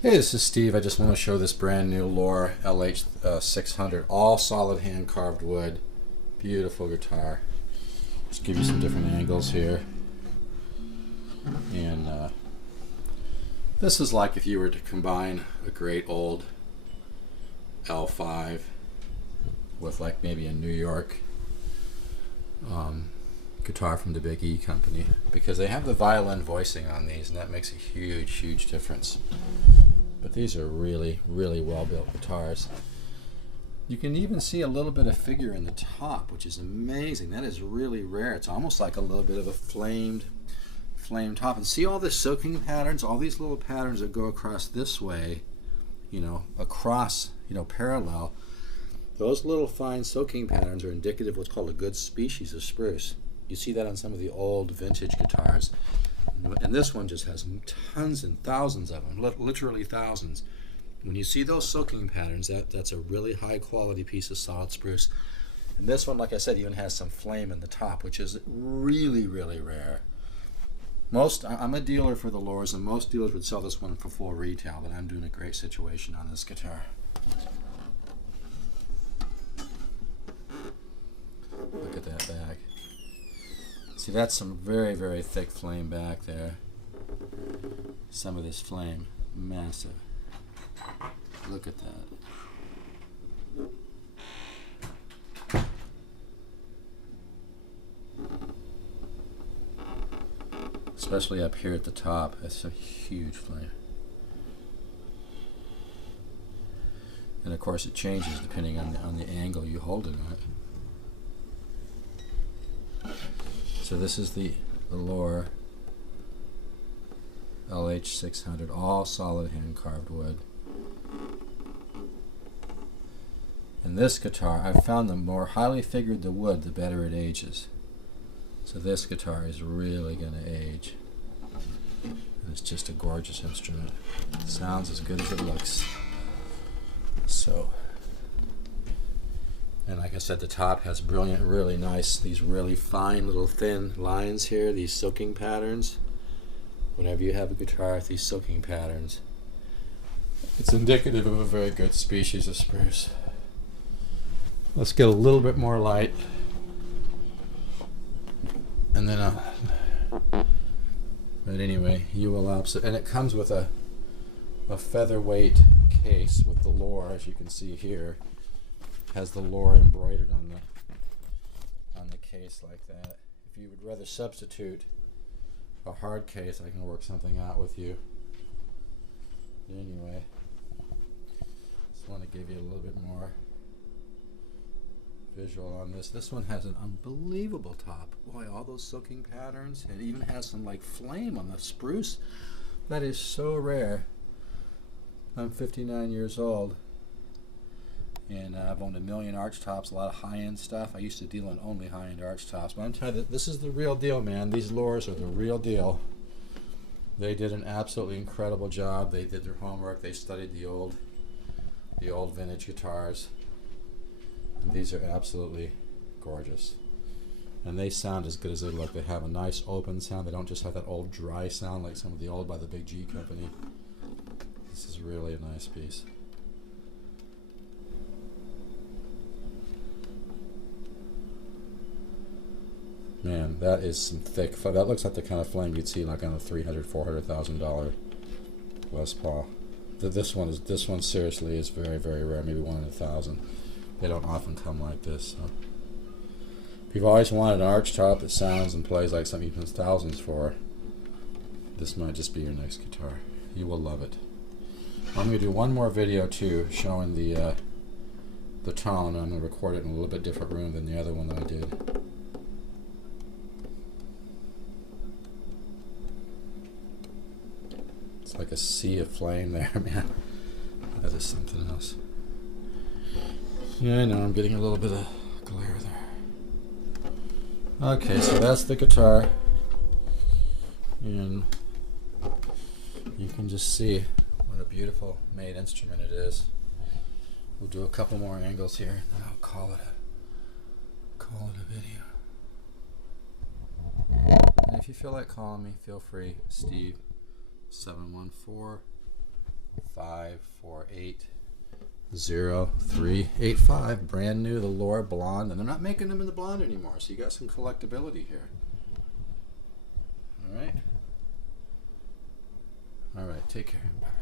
Hey, this is Steve. I just want to show this brand new Loar LH600, all solid hand carved wood. Beautiful guitar. Just give you some different angles here. And this is like if you were to combine a great old L5 with like maybe a New York guitar from the Big E company, because they have the violin voicing on these, and that makes a huge, huge difference. But these are really, really well built guitars. You can even see a little bit of figure in the top, which is amazing. That is really rare. It's almost like a little bit of a flame top. And see all the soaking patterns, all these little patterns that go across this way, across, parallel. Those little fine soaking patterns are indicative of what's called a good species of spruce. You see that on some of the old vintage guitars. And this one just has tons and thousands of them, literally thousands. When you see those soaking patterns, that's a really high quality piece of solid spruce. And this one, like I said, even has some flame in the top, which is really, really rare. I'm a dealer for the Loars, and most dealers would sell this one for full retail, but I'm doing a great situation on this guitar. Look at that back. See, that's some very, very thick flame back there. Some of this flame, massive. Look at that. Especially up here at the top, that's a huge flame. And of course it changes depending on the angle you hold it at. So this is the Loar LH600, all solid hand carved wood. And this guitar, I've found the more highly figured the wood, the better it ages. So this guitar is really going to age. And it's just a gorgeous instrument. It sounds as good as it looks. So, and like I said, the top has brilliant, really nice, these really fine little thin lines here, these soaking patterns. Whenever you have a guitar with these soaking patterns, it's indicative of a very good species of spruce. Let's get a little bit more light. And then, but anyway, you will and it comes with a featherweight case with the Loar, as you can see here. Has the Loar embroidered on the case like that. If you would rather substitute a hard case, I can work something out with you. But anyway, just want to give you a little bit more visual on this. This one has an unbelievable top. Boy, all those soaking patterns. It even has some like flame on the spruce. That is so rare. I'm 59 years old, and I've owned a million arch tops, a lot of high-end stuff. I used to deal in only high-end arch tops, but I'm telling you, this is the real deal, man. These Loars are the real deal. They did an absolutely incredible job. They did their homework. They studied the old vintage guitars. And these are absolutely gorgeous. And they sound as good as they look. They have a nice open sound. They don't just have that old dry sound like some of the old by the Big G company. This is really a nice piece. Man, that is some thick. That looks like the kind of flame you'd see like on a $300,000, $400,000 Les Paul. This one seriously is very, very rare. Maybe 1 in 1,000. They don't often come like this. So. If you've always wanted an arch top that sounds and plays like something you pay thousands for, this might just be your next guitar. You will love it. I'm going to do one more video too, showing the tone. I'm going to record it in a little bit different room than the other one that I did. It's like a sea of flame there, man. That is something else. Yeah, I know, I'm getting a little bit of glare there. Okay, so that's the guitar. And you can just see what a beautiful made instrument it is. We'll do a couple more angles here, and I'll call it a video. And if you feel like calling me, feel free. Steve, 714 5480385. Brand new, the Loar blonde, and they're not making them in the blonde anymore, so you got some collectability here. All right. All right, take care. Bye.